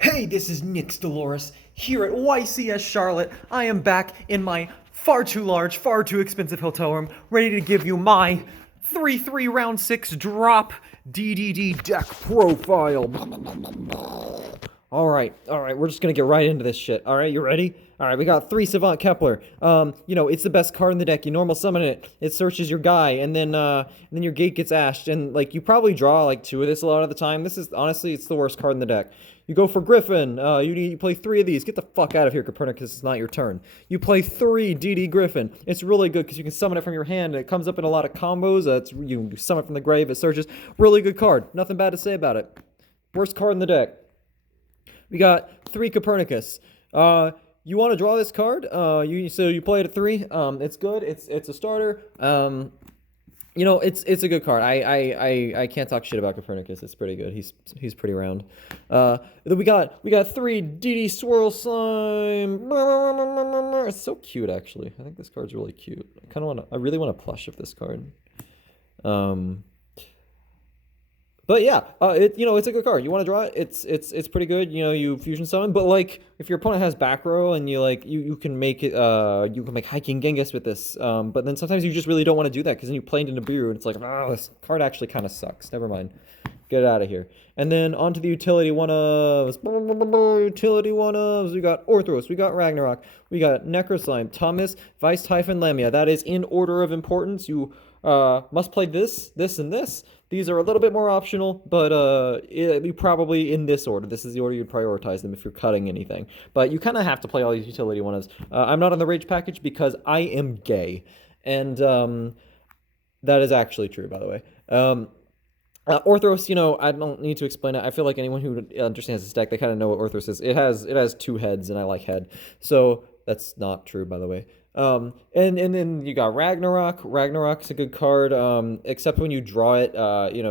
Hey, this is Nix Dolores here at YCS Charlotte. I am back in my far too large, far too expensive hotel room, ready to give you my 3-3 round 6 drop DDD deck profile. All right, we're just gonna get right into this shit. All right, you ready? All right, we got 3 Savant Kepler. It's the best card in the deck. You normal summon it. It searches your guy, and then your gate gets ashed, and like you probably draw like 2 of this a lot of the time. This is honestly, it's the worst card in the deck. You go for Griffin. You play 3 of these. Get the fuck out of here, Copernicus. It's not your turn. You play 3 DD Griffin. It's really good because you can summon it from your hand, and it comes up in a lot of combos. You summon it from the grave. It searches. Really good card. Nothing bad to say about it. Worst card in the deck. We got 3 Copernicus. You want to draw this card? You play it at 3. It's good. It's a starter. It's a good card. I can't talk shit about Copernicus. It's pretty good. He's pretty round. Then we got 3 DD Swirl Slime. It's so cute actually. I think this card's really cute. I really want a plush of this card. But yeah, it's a good card. You want to draw it? It's pretty good. You fusion summon, but like if your opponent has back row and you can make it you can make Hiking Genghis with this. But then sometimes you just really don't want to do that because then you play into Nibiru and it's like, this card actually kind of sucks. Never mind. Get it out of here. And then onto the utility one-ofs. Utility one-ofs. We got Orthros. We got Ragnarok. We got Necroslime, Thomas, Vice Typhon, Lamia. That is in order of importance. You must play this, this, and this. These are a little bit more optional, but you probably in this order. This is the order you'd prioritize them if you're cutting anything. But you kind of have to play all these utility ones. I'm not on the Rage package because I am gay. And that is actually true, by the way. Orthros, I don't need to explain it. I feel like anyone who understands this deck, they kind of know what Orthros is. It has 2 heads, and I like head. So that's not true, by the way. And then you got Ragnarok. Ragnarok's a good card, except when you draw it,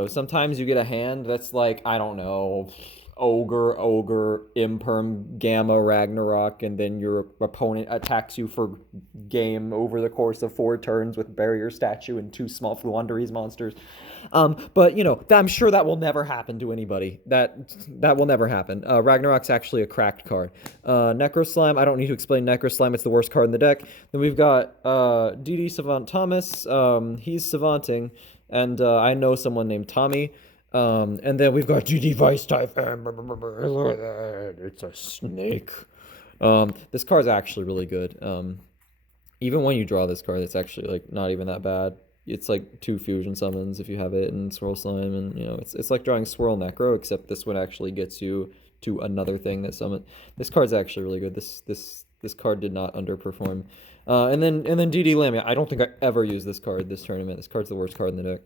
sometimes you get a hand that's like, I don't know, Ogre, Imperm, Gamma, Ragnarok, and then your opponent attacks you for game over the course of 4 turns with Barrier Statue and 2 small Fluanderies monsters. But I'm sure that will never happen to anybody. That will never happen. Ragnarok's actually a cracked card. Necroslime, I don't need to explain Necroslime. It's the worst card in the deck. Then we've got DD Savant Thomas. He's savanting, and I know someone named Tommy. And then we've got GD Vice Type. It's a snake. This card's actually really good. Even when you draw this card, it's actually like not even that bad. It's like 2 fusion summons if you have it and Swirl Slime, and it's like drawing Swirl Necro, except this one actually gets you to another thing that summon. This card's actually really good. This card did not underperform. And then DD Lamia. I don't think I ever used this card this tournament. This card's the worst card in the deck.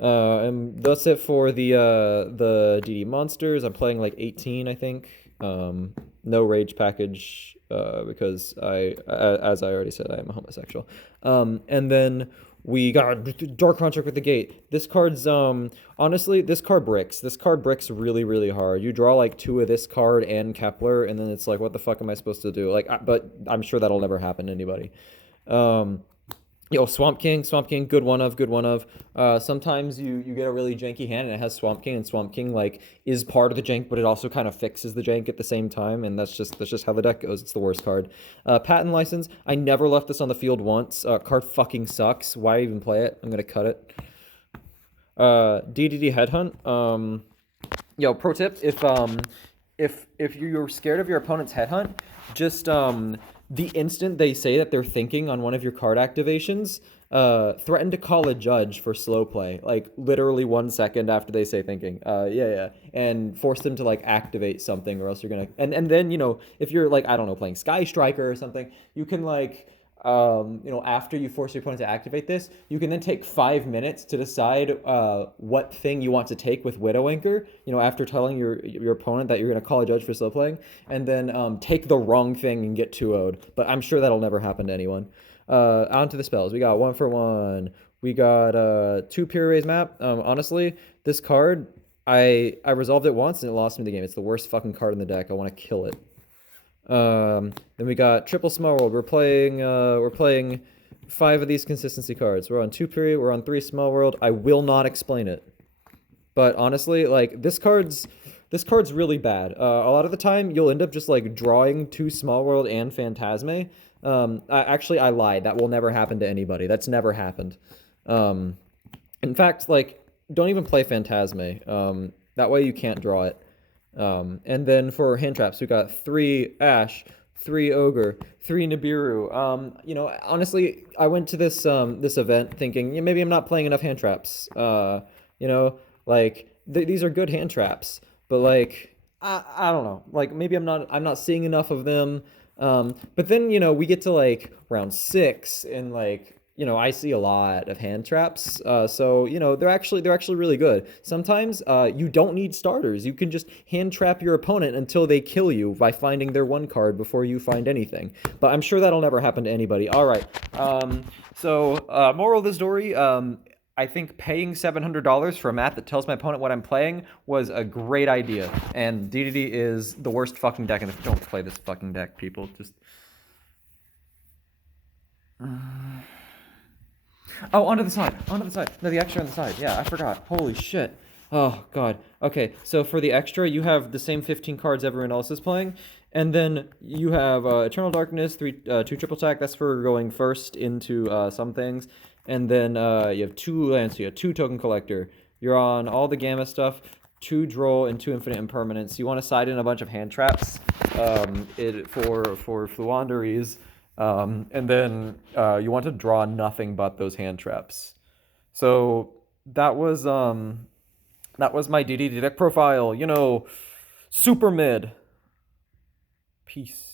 And that's it for the DD monsters. I'm playing like 18, I think. No Rage package because as I already said, I am a homosexual. And then we got Dark Contract with the Gate. This card's honestly, this card bricks. This card bricks really, really hard. You draw like 2 of this card and Kepler, and then it's like, what the fuck am I supposed to do? But I'm sure that'll never happen to anybody. Swamp King, good one of. Sometimes you get a really janky hand and it has Swamp King, and Swamp King like is part of the jank, but it also kind of fixes the jank at the same time, and that's just how the deck goes. It's the worst card. Patent License, I never left this on the field once. Card fucking sucks. Why even play it? I'm gonna cut it. DDD Headhunt. Pro tip: if you're scared of your opponent's Headhunt, just the instant they say that they're thinking on one of your card activations, threaten to call a judge for slow play, like literally 1 second after they say thinking. And force them to like activate something, or else you're gonna. And then if you're like, I don't know, playing Sky Striker or something, you can like. After you force your opponent to activate this, you can then take 5 minutes to decide what thing you want to take with Widow Anchor, after telling your opponent that you're going to call a judge for slow playing, and then take the wrong thing and get 2-0'd. But I'm sure that'll never happen to anyone. On to the spells. We got 1 for 1. We got 2 Pure Raise Map. Honestly, this card, I resolved it once and it lost me the game. It's the worst fucking card in the deck. I want to kill it. Then we got Triple Small World. We're playing 5 of these consistency cards. We're on 2 Period. We're on 3 Small World. I will not explain it. But honestly, like, this card's This card's really bad. A lot of the time, you'll end up just like drawing two Small World and Phantasme. Actually, I lied. That will never happen to anybody. That's never happened. Um, in fact, like, don't even play Phantasme. That way you can't draw it. And then for hand traps, we got three Ash, three Ogre, three Nibiru. Honestly, I went to this event thinking, yeah, maybe I'm not playing enough hand traps. Like these are good hand traps, but like I don't know. Like maybe I'm not seeing enough of them. But then we get to like round six and like I see a lot of hand traps. So they're actually really good. Sometimes you don't need starters. You can just hand trap your opponent until they kill you by finding their one card before you find anything. But I'm sure that'll never happen to anybody. All right. Moral of the story. I think paying $700 for a map that tells my opponent what I'm playing was a great idea. And DDD is the worst fucking deck. And don't play this fucking deck, people. Just. Oh, onto the side. Onto the side. No, the extra on the side. Yeah, I forgot. Holy shit. Oh, God. Okay, so for the extra, you have the same 15 cards everyone else is playing. And then you have Eternal Darkness, two triple attack. That's for going first into some things. And then you have two Lancia, two Token Collector. You're on all the Gamma stuff, two Droll, and two Infinite Impermanence. You want to side in a bunch of hand traps for Fluanderies. And then you want to draw nothing but those hand traps. So that was my DDD deck profile. Super mid. Peace.